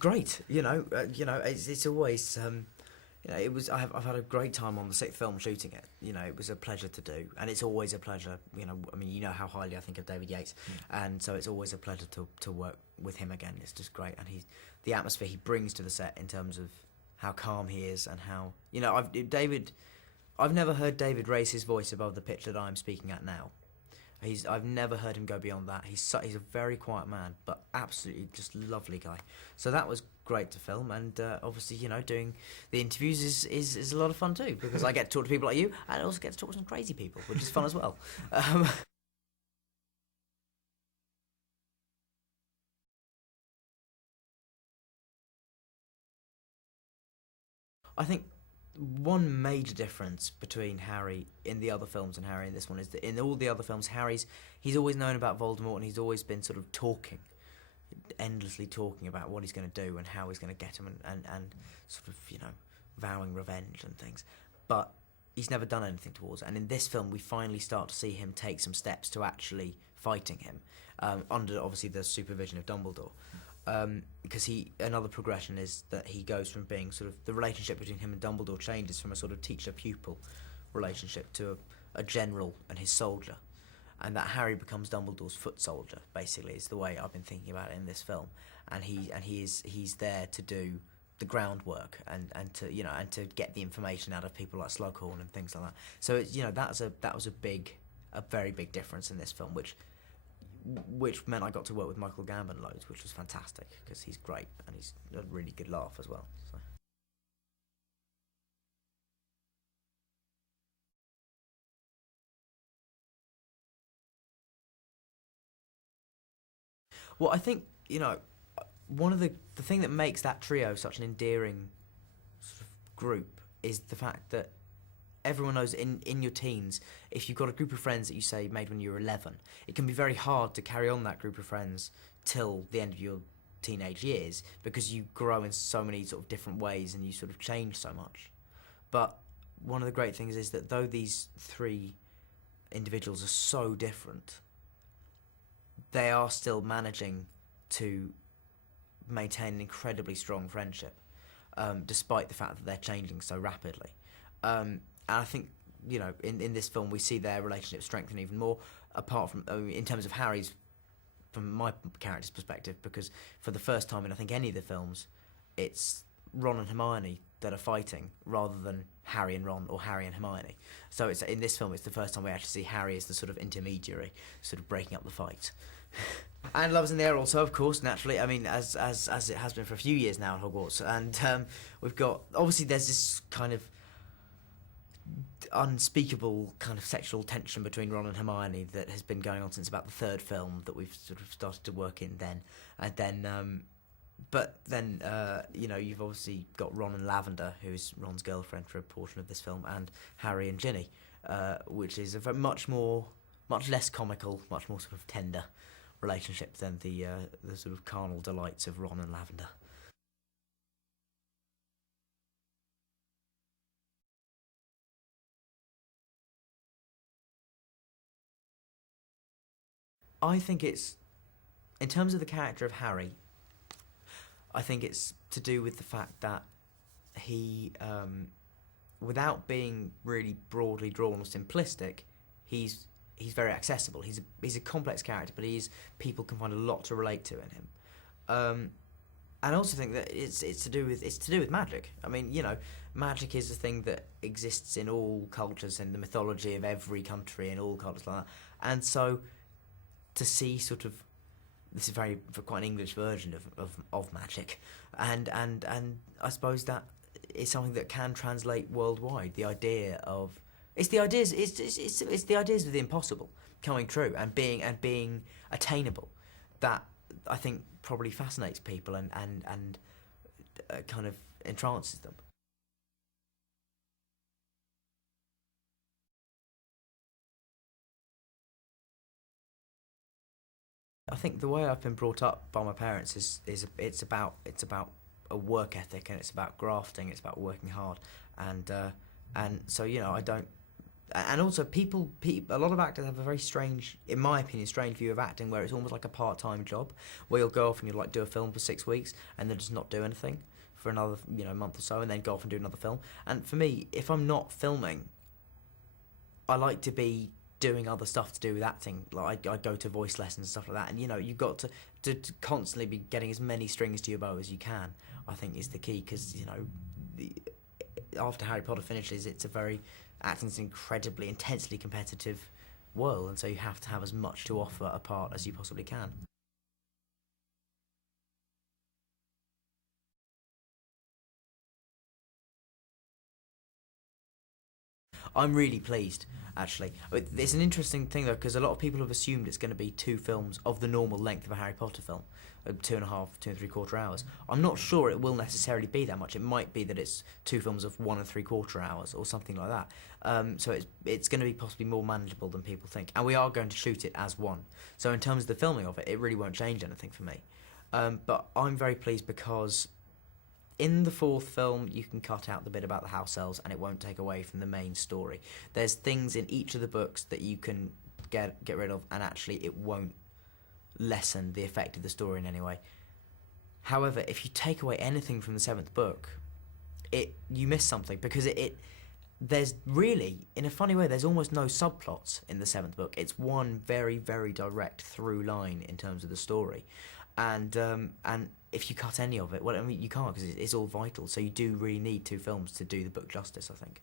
great. It's always. It was. I've had a great time on the sixth film shooting it. It was a pleasure to do, and it's always a pleasure. How highly I think of David Yates, and so it's always a pleasure to work with him again. It's just great, and the atmosphere he brings to the set in terms of how calm he is and how I've never heard David raise his voice above the pitch that I'm speaking at now. I've never heard him go beyond that. He's a very quiet man, but absolutely just lovely guy. So that was great to film, and obviously, doing the interviews is a lot of fun too, because I get to talk to people like you, and I also get to talk to some crazy people, which is fun as well. I think one major difference between Harry in the other films and Harry in this one is that in all the other films, he's always known about Voldemort, and he's always been sort of endlessly talking about what he's going to do and how he's going to get him, and sort of vowing revenge and things, but he's never done anything towards it. And in this film, we finally start to see him take some steps to actually fighting him, under obviously the supervision of Dumbledore. Because another progression is that he goes from being sort of, the relationship between him and Dumbledore changes from a sort of teacher-pupil relationship to a general and his soldier, and that Harry becomes Dumbledore's foot soldier, basically, is the way I've been thinking about it in this film. And he's there to do the groundwork and to get the information out of people like Slughorn and things like that. So it's, that was a very big difference in this film, which meant I got to work with Michael Gambon loads, which was fantastic, because he's great and he's a really good laugh as well. So. Well, I think, one of the thing that makes that trio such an endearing sort of group is the fact that everyone knows in your teens, if you've got a group of friends that you say made when you were 11, it can be very hard to carry on that group of friends till the end of your teenage years, because you grow in so many sort of different ways and you sort of change so much. But one of the great things is that though these three individuals are so different, they are still managing to maintain an incredibly strong friendship, despite the fact that they're changing so rapidly. And I think, in this film we see their relationship strengthen even more, apart from, in terms of Harry's, from my character's perspective, because for the first time in I think any of the films, it's Ron and Hermione that are fighting rather than Harry and Ron or Harry and Hermione. So it's, in this film, it's the first time we actually see Harry as the sort of intermediary, sort of breaking up the fight. And Love's in the Air also, of course, naturally. I mean, as it has been for a few years now at Hogwarts. And we've got, obviously there's this kind of unspeakable kind of sexual tension between Ron and Hermione that has been going on since about the third film that we've sort of started to work in then. And then, you've obviously got Ron and Lavender, who's Ron's girlfriend for a portion of this film, and Harry and Ginny, which is a much less comical, much more sort of tender relationship than the sort of carnal delights of Ron and Lavender. I think it's, in terms of the character of Harry, I think it's to do with the fact that he, without being really broadly drawn or simplistic, he's very accessible. He's a complex character, but people can find a lot to relate to in him. And I also think that it's to do with magic. I mean, magic is a thing that exists in all cultures, in the mythology of every country, in all cultures like that. And so, to see sort of, this is quite an English version of magic, and I suppose that is something that can translate worldwide. The idea of it's the ideas of the impossible coming true and being attainable that I think probably fascinates people and kind of entrances them. I think the way I've been brought up by my parents is it's about a work ethic, and it's about grafting, it's about working hard, and so I don't, And also, a lot of actors have a very strange, in my opinion, strange view of acting, where it's almost like a part-time job, where you'll go off and you'll like do a film for 6 weeks, and then just not do anything for another month or so, and then go off and do another film. And for me, if I'm not filming, I like to be doing other stuff to do with acting. Like I go to voice lessons and stuff like that, and you've got to constantly be getting as many strings to your bow as you can. I think is the key, because after Harry Potter finishes, acting's an incredibly intensely competitive world, and so you have to have as much to offer a part as you possibly can. I'm really pleased, actually. It's an interesting thing, though, because a lot of people have assumed it's going to be two films of the normal length of a Harry Potter film, 2.5, 2 and 3/4 hours. I'm not sure it will necessarily be that much. It might be that it's two films of 1 and 3/4 hours or something like that. So it's going to be possibly more manageable than people think. And we are going to shoot it as one. So in terms of the filming of it, it really won't change anything for me. But I'm very pleased because in the fourth film, you can cut out the bit about the house elves, and it won't take away from the main story. There's things in each of the books that you can get rid of, and actually it won't lessen the effect of the story in any way. However, if you take away anything from the seventh book, you miss something, because there's really, in a funny way, there's almost no subplots in the seventh book. It's one very, very direct through line in terms of the story, and if you cut any of it, well, I mean, you can't, because it's all vital. So you do really need two films to do the book justice, I think.